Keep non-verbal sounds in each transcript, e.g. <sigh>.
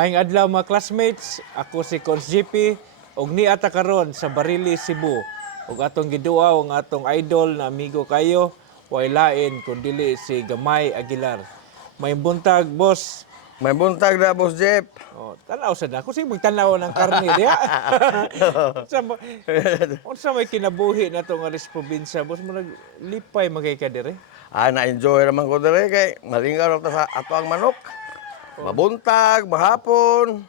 Maayong adlaw mga classmates, ako si Cons GP ug ni ata karon sa Barili, Cebu. Ug atong giduaw ang atong idol na amigo kayo, way lain kun dili si Gamay Aguilar. May buntag, boss. May buntag na, Boss Jeff. Oh, tanaw sa na. Kasi magtanaw ng karne diha. <laughs> Mo Unsa may kinabuhi na tong aris probinsya, boss mo naglipay magay ka dire. Ah, na-enjoy naman ko dere kay malingaw ta sa ato ang manok. Mabuntag, mahapon.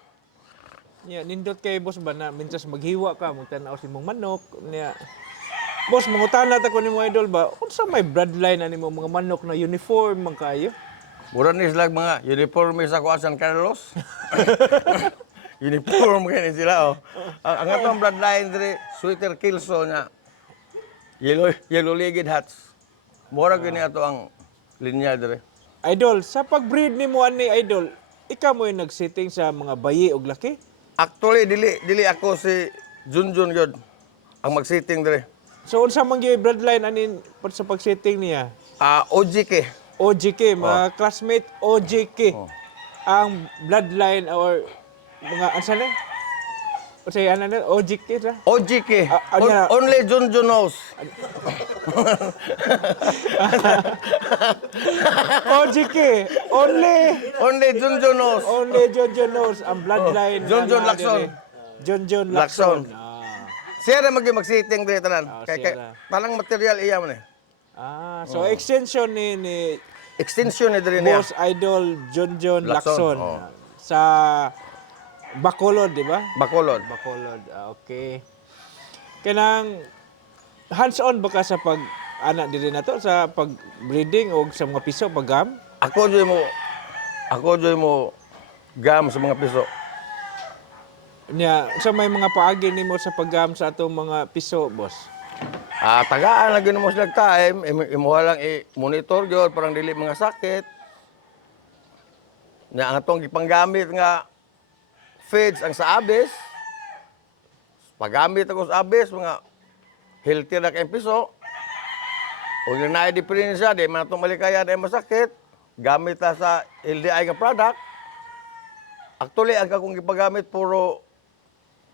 Nya nindot kay boss ba na mintas maghiwa ka magtanaw si mong manok niya. Boss, mangutana ta ko nimo idol ba? Unsa may bloodline ani mo mga manok na uniform man kayo? Mura ni sila mga uniforme sa kuan San Carlos. <laughs> uniform kaya sila oh. Ang, ang atong bloodline dere sweater kilso nga yellow yellow legged hats. Mura gani ato ang linya dere. Idol, sa pag-breed nimo ani idol, ikaw mo yung nag-setting sa mga bayi og laki? Actually dili dili ako si Junjun gyud ang mag-sitting dere. So unsa man gyud bloodline ani pa- sa pag-setting niya? Ah, OJK. OJK, mga classmate OJK. Ang bloodline or mga ansa na? Ano On- na? only Junjun knows. OJK, only Only Junjun knows. only John John knows ang bloodline. John na Lacson. dire. John John Lacson. Ah. Siya na mag mag-sitting dere tanan. Ah, kay kay talang material iya man eh. Ah, so extension ni ni Extension ni dere niya. Boss Idol John John Lacson, oh. sa Bacolod, di ba? Bacolod. Bacolod. Ah, okay. Kanang hands-on ba ka sa pag anak diri na to sa pag breeding o sa mga piso paggam? Ako joy mo ako joy mo gam sa mga piso. Nya, sa may mga paagi nimo sa paggam sa atong mga piso, boss. Ah, tagaan lagi mo sila time, imo imo lang i-monitor gyud parang dili mga sakit. Nya ang atong gipanggamit nga feeds ang sa abis. Paggamit ako sa abis mga healthy na kay piso. Ug yung naay diferensya, di man itong malikaya na masakit, gamit ta sa LDI nga product. Actually, ang akong gipagamit puro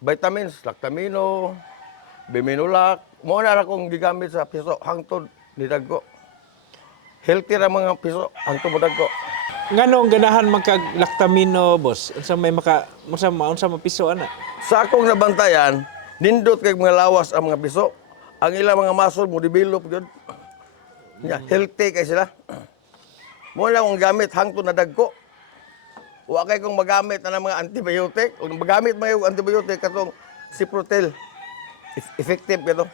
vitamins, lactamino, biminulak. Mo na akong gigamit sa piso hangtod ni dagko. Healthy ra mga piso hangtod mo dagko. Nganong ganahan magkag lactamino, boss? Unsa may maka unsa unsa mapiso ana? Sa akong nabantayan, nindot kay mga lawas ang mga piso. Ang ilang mga muscle mo develop gyud. Nya healthy kay sila. Mo na akong gamit hangtod na dagko. Wa kay kong magamit na ng mga antibiotic. Kung magamit yung antibiotic katong Ciprotel. Eff- Effective kito.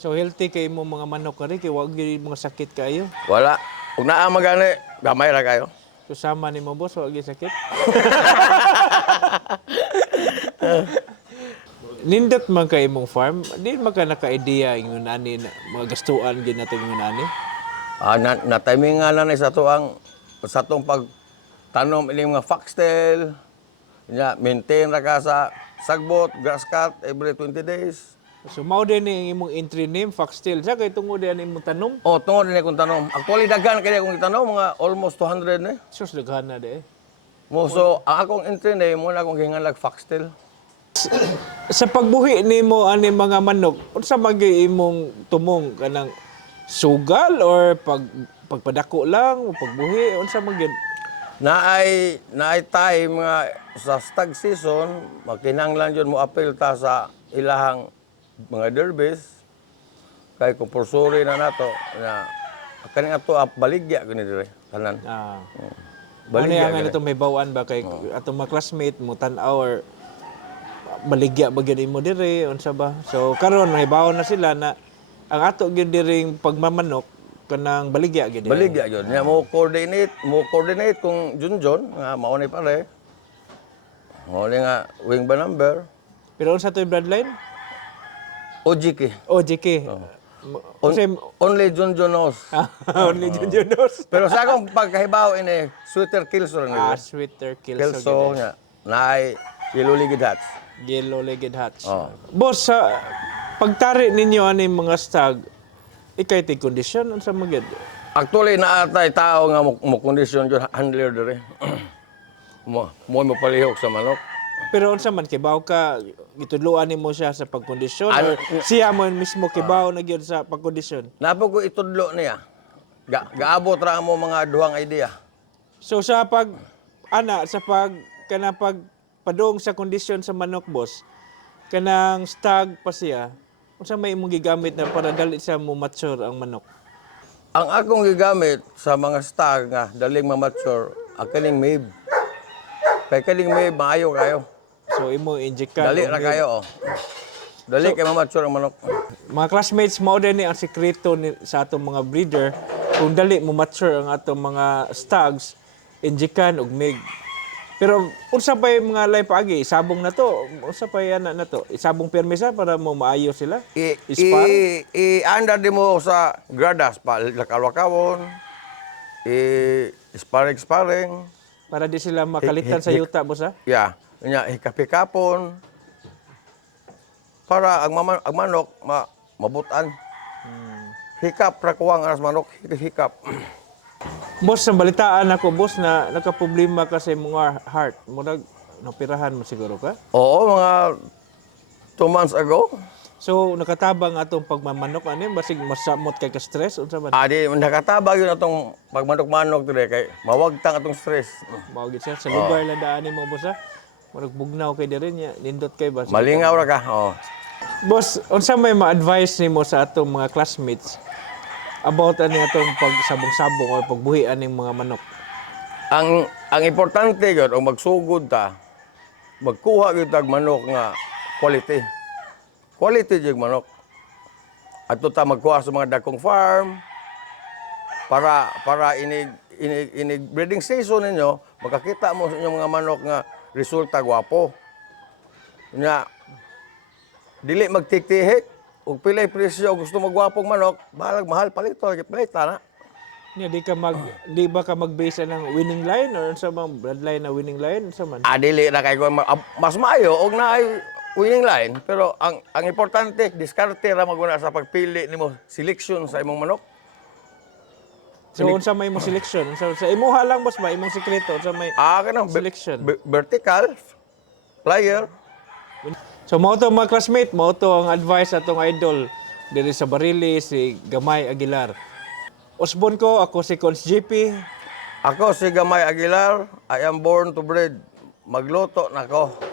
So healthy kay mo mga manok kay wag gyud mga sakit kayo. Wala. Kung naa magani, gamay ra kayo. Susama nimo boss wag sakit. <laughs> Nindot man kay imong farm, di man ka naka-idea ingon ani na mga gastuan gyud nato ingon ani. Ah, na, na timing nga na ni sa tuang sa tong pag tanom ini mga foxtail. Nya maintain ra ka sa sagbot, grass cut every 20 days. So mao din ni imong entry name Foxtail. Sa kay tungod din imong tanom. Oh, tungod ni kung tanom. Actually daghan kaya kung tanom mga almost 200 ni. Sus daghan na de. Mo so ang akong entry ni mo na akong gingalag foxtail. <clears throat> Sa pagbuhi nimo ani mga manok, unsa magi imong tumong kanang sugal or pag pagpadako lang pagbuhi unsa man gyud? Naay naay time nga sa stag season, makinanglan yun mo apel ta sa ilahang mga derbis kay kung pursuri na nato na kani ato ap baligya kini dire tanan. Ah. Ano Baligya ano may bawaan ba kay atong mga classmate mo tan-aw or baligya ba gyud imo dire unsa ba? So karon may bawon na sila na ang ato gyud diring pagmamanok kanang baligya gyud. Baligya yun. Nya mo coordinate, mo coordinate kung Junjon nga mao ni pare. Mo nga wing ba number Pero unsa to yung bloodline? OGK. OJK. On, Kasi only Junjon knows. <laughs> only Junjunos. Pero sa akong pagkahibaw ini sweater kills lang Ah, sweater kills. Kelso nga naay yellow legged hats. Yellow-legged hats. Oh. Boss, sa pagtari ninyo ani mga stag, ikay tay condition unsa magyud? Actually naatay tao nga mo, mo condition jud handler dire. <clears throat> mo mo mo palihok sa manok. Pero unsa man kibaw ka gitudloan nimo siya sa pagkondisyon Ano- or siya man mismo kibaw na gyud sa pagkondisyon. Napo ko itudlo niya. Ga, gaabot ra mo mga duhang idea. So sa pag ana sa pag kana pag padung sa kondisyon sa manok boss kanang stag pa siya unsa may imong gigamit na para dali sa mo mature ang manok. Ang akong gigamit sa mga stag nga daling ma-mature, ang kaning Kaning MAVE maayo kayo. So imo inject ka. Dali yun. kayo oh. Dali kay ma-mature ang manok. Mga classmates mao din ni ang sekreto ni, sa atong mga breeder kung dali mo mature ang atong mga stags injikan og mig. Pero unsa pa yung mga lay paagi sabong na to unsa pa yan na, na to isabong permisa para mo maayo sila I, Ispar? i, i anda di mo sa gradas pa lakalwakawon. I sparring sparring. Para di sila makalitan sa yuta boss ha Ya, nya hikapikapon. Para ang, mama, ang manok ma, mabutan. Hikap ra kuwang anas manok hikap. <clears throat> Boss, sa balitaan ako, boss, na nakaproblema ka sa mga heart. Murag, napirahan mo siguro ka. Oo, mga two months ago. So, nakatabang atong pagmamanok, ano? Basig masamot kay ka-stress? Unsa man? Adi, nakatabag yun atong pagmanok-manok dire kay mawagtang atong stress. Mawagit siya. Sa lugar lang daanin mo, boss, ha? Murag bugnaw kay dirin niya. Nindot kay ba? Malingaw ra ka. Oh. Boss, unsa may ma-advise nimo sa atong mga classmates about ani atong pagsabong-sabong o pagbuhian ng mga manok? Ang ang importante gyud og magsugod ta magkuha gyud tag manok nga quality. Quality jud manok. Ato ta magkuha sa mga dakong farm para para inig inig, inig breeding season ninyo makakita mo sa inyong mga manok nga resulta gwapo. Nya dili magtiktihik ug pilay presyo gusto magwapong manok, bahalag mahal palito, palita na. Niya, di ka mag di ba ka mag-base ng winning line or unsa mang bloodline na winning line unsa man? adili na kay ab- mas maayo og na winning line pero ang ang importante diskarte ra maguna sa pagpili nimo selection sa imong manok So unsa may imong selection? Unsa sa imuha lang boss ba imong sekreto unsa may ah kanang Selection. ver- vertical flyer So mao to mga classmate, mao to ang advice atong idol diri sa Barili si Gamay Aguilar. Osbon ko, ako si Cons GP. ako si Gamay Aguilar I am born to breed magluto na ko